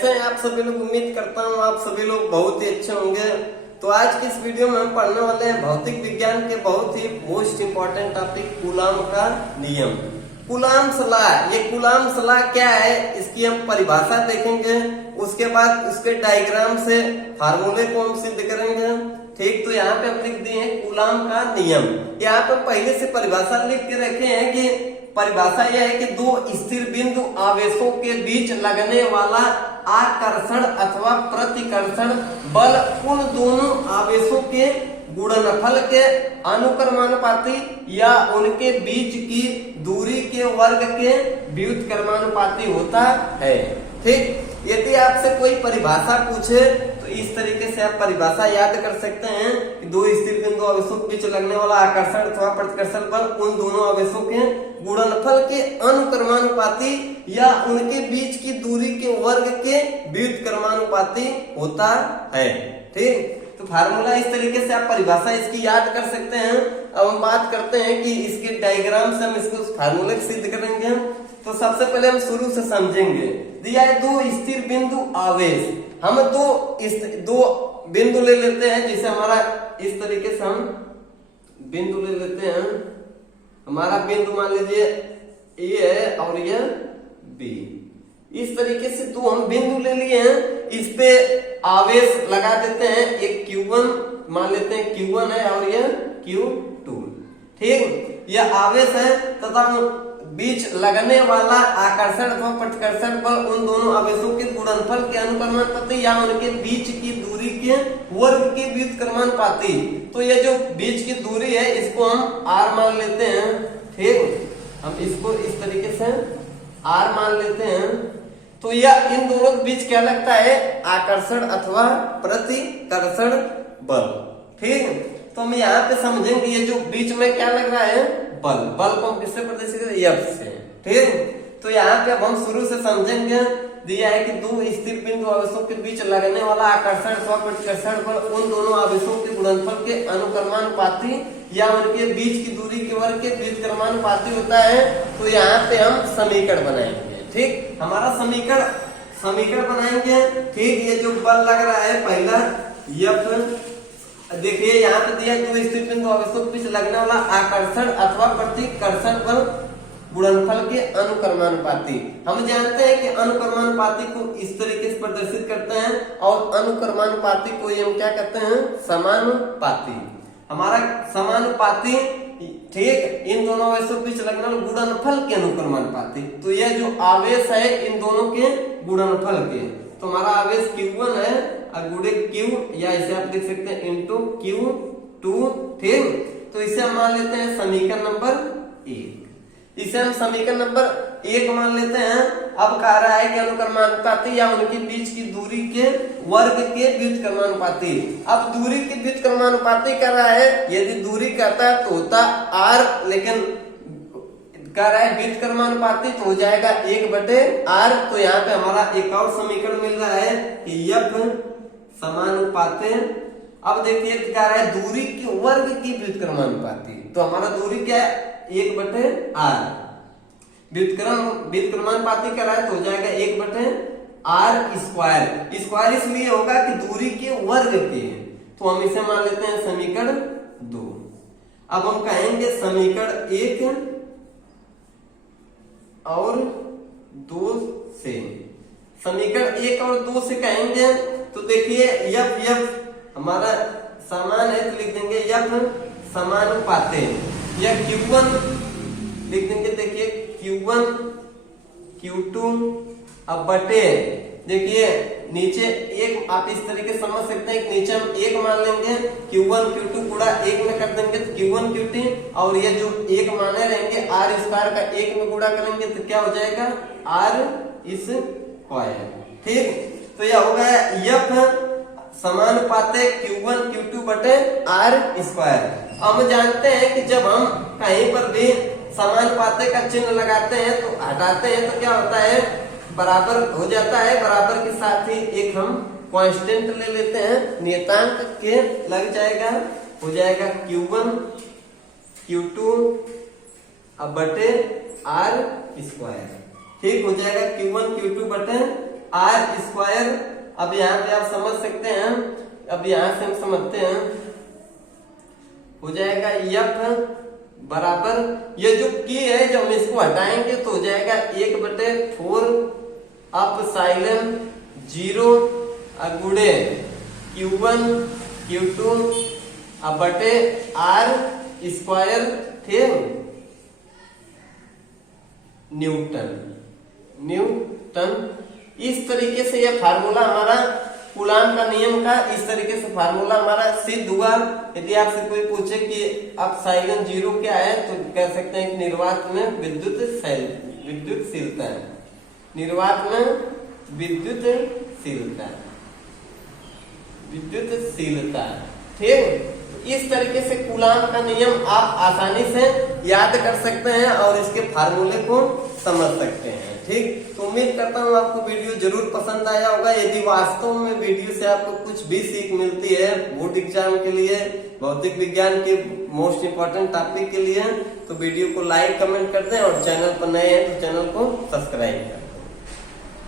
कैसे हैं आप सभी लोग। उम्मीद करता हूँ आप सभी लोग बहुत ही अच्छे होंगे। तो आज की इस वीडियो में हम पढ़ने वाले हैं भौतिक विज्ञान के बहुत ही मोस्ट इम्पोर्टेंट टॉपिक कूलाम का नियम। कूलाम्स लॉ, ये कूलाम्स लॉ क्या है इसकी हम परिभाषा देखेंगे, उसके बाद उसके डायग्राम से फार्मूले को हम सिद्ध करेंगे। ठीक, तो यहाँ पे हम लिख दिए कूलाम का नियम। यहाँ पे पहले से परिभाषा लिख के रखे हैं कि परिभाषा यह है कि दो स्थिर बिंदु आवेशों के बीच लगने वाला आकर्षण अथवा प्रतिकर्षण बल उन दोनों आवेशों के गुणनफल के अनुक्रमानुपाती या उनके बीच की दूरी के वर्ग के व्युत्क्रमानुपाती होता है। ठीक, यदि आपसे कोई परिभाषा पूछे तो इस तरीके से आप परिभाषा याद कर सकते हैं कि दो स्थिर बिंदु आवेशों के बीच लगने वाला आकर्षण अथवा प्रतिकर्षण बल उन दोनों आवेशों के गुणनफल के अनुक्रमानुपाती या उनके बीच की दूरी के वर्ग के व्युत्क्रमानुपाती होता है। ठीक, तो फार्मूला इस तरीके से आप परिभाषा इसकी याद कर सकते हैं। अब हम बात करते हैं कि इसके डायग्राम से हम इसको फार्मूले सिद्ध करेंगे। तो सबसे पहले हम शुरू से समझेंगे। दिया है दो स्थिर बिंदु आवेश, हम दो बिंदु ले लेते हैं, जिसे हमारा इस तरीके से हम बिंदु ले लेते हैं। हमारा बिंदु मान लीजिए ए है और ये बी। इस तरीके से दो हम बिंदु ले लिए हैं, इस पे आवेश लगा देते हैं। एक Q1 मान लेते हैं Q1 है और ये Q2। ठीक, यह आवेश है तथा बीच लगने वाला आकर्षण अथवा प्रतिकर्षण बल उन दोनों आवेशों के गुणनफल के अनुक्रमानुपाती या उनके बीच की दूरी के वर्ग के व्युत्क्रमानुपाती। तो ये जो बीच की दूरी है इसको हम r मान लेते हैं। ठीक, हम इसको इस तरीके से r मान लेते हैं। तो यह इन दोनों के बीच क्या लगता है, आकर्षण अथवा प्रतिकर्षण बल। ठीक, तो हम यहाँ पे समझेंगे ये जो बीच में क्या लग रहा है, बल। बल को हम किससे प्रदर्शित करें, F से। ठीक, तो यहाँ पे अब हम शुरू से समझेंगे। दिया है कि दो स्थिर बिंदु आवेशों के बीच लगने वाला आकर्षण अथवा प्रतिकर्षण बल उन दोनों आवेशों के गुणनफल के अनुक्रमानुपाती या उनके बीच की दूरी के वर्ग के व्युत्क्रमानुपाती होता है। तो यहाँ पे हम समीकरण बनाएंगे। ठीक, हमारा समीकरण बनाएंगे। ठीक, ये जो बल लग रहा है पहला F, देखिए यहाँ पे दिया दो स्थिर बिंदु आवेशों के बीच लगने वाला आकर्षण अथवा प्रतिकर्षण बल गुणनफल के अनुक्रमानुपाती। हम जानते हैं कि अनुक्रमानुपाती को इस तरीके से प्रदर्शित करते हैं और अनुक्रमानुपाती को हम क्या कहते हैं, समानुपाती। हमारा समानुपाती, ठीक, इन दोनों आवेशों के बीच लगने वाले गुणनफल के अनुक्रमानुपाती। तो यह जो आवेश है इन दोनों के गुणनफल के, तो हमारा आवेश Q1 है और गुणे Q, या इसे आप देख सकते हैं इंटू Q2। ठीक, तो इसे हम मान लेते हैं समीकरण नंबर 1। इसे हम समीकरण नंबर 1 मान लेते हैं। अब कह रहा है कि अनुक्रमानुपाती या उनके बीच की दूरी के वर्ग के व्युत्क्रमानुपाती। अब दूरी के व्युत्क्रमानुपाती कर रहा है, यदि दूरी कहता है तो होता r, लेकिन कह रहा है व्युत्क्रमानुपाती तो हो जाएगा 1/r। तो यहाँ पे हमारा एक और समीकरण मिल रहा है कि F समानुपाती। अब देखिए कह रहा है दूरी के वर्ग की व्युत्क्रमानुपाती। तो हमारा दूरी क्या है, 1/r। व्युत्क्रमानुपाती कह रहा है तो हो जाएगा 1/r स्क्वायर। स्क्वायर इसलिए होगा कि दूरी के वर्ग के, तो हम इसे मान लेते हैं समीकरण 2। अब हम कहेंगे समीकरण 1 और 2 से, समीकरण 1 और 2 से कहेंगे तो देखिए F हमारा समान है तो लिख देंगे F समानुपाती। या Q1 लिख देंगे, देखिए Q1 Q2 अब बटे, देखिए नीचे एक आप इस तरीके समझ सकते हैं, नीचे हम 1 मान लेंगे, Q1 Q2 गुणा 1 में कर देंगे तो Q1 Q2, और ये जो 1 माने रहेंगे r स्क्वायर का 1 में गुणा करेंगे तो क्या हो जाएगा, r स्क्वायर। ठीक, तो यह हो गया F समानुपाती Q1 Q2 बटे r स्क्वायर। हम जानते हैं कि जब हम कहीं पर भी समानुपाती का चिन्ह लगाते हैं तो हटाते हैं तो क्या होता है, बराबर हो जाता है। बराबर के साथ ही एक हम कांस्टेंट ले लेते हैं, नियतांक के लग जाएगा, हो जाएगा Q1 Q2 अब बटे r स्क्वायर। ठीक, हो जाएगा Q1 Q2 बटे आर स्क्वायर। अब यहाँ पे आप समझ सकते हैं, अब यहाँ से हम समझते हैं, हो जाएगा एफ बराबर, ये जो के है जब हम इसको हटाएंगे तो हो जाएगा 1/4 अपसाइलन 0 गुणे Q1 Q2 बटे आर स्क्वायर थे न्यूटन। इस तरीके से यह फार्मूला हमारा कूलाम का नियम का इस तरीके से फार्मूला हमारा सिद्ध हुआ। यदि आपसे कोई पूछे कि अपसाइलन 0 क्या है तो कह सकते हैं कि निर्वात में विद्युतशीलता है, निर्वात में विद्युतशीलता। ठीक, इस तरीके से कूलाम का नियम आप आसानी से याद कर सकते हैं और इसके फार्मूले को समझ सकते हैं। ठीक, तो उम्मीद करता हूँ आपको वीडियो जरूर पसंद आया होगा। यदि वास्तव में वीडियो से आपको कुछ भी सीख मिलती है बोर्ड एग्जाम के लिए, भौतिक विज्ञान के मोस्ट इंपोर्टेंट टॉपिक के लिए, तो वीडियो को लाइक कमेंट कर दें और चैनल पर नए हैं तो चैनल को सब्सक्राइब करें।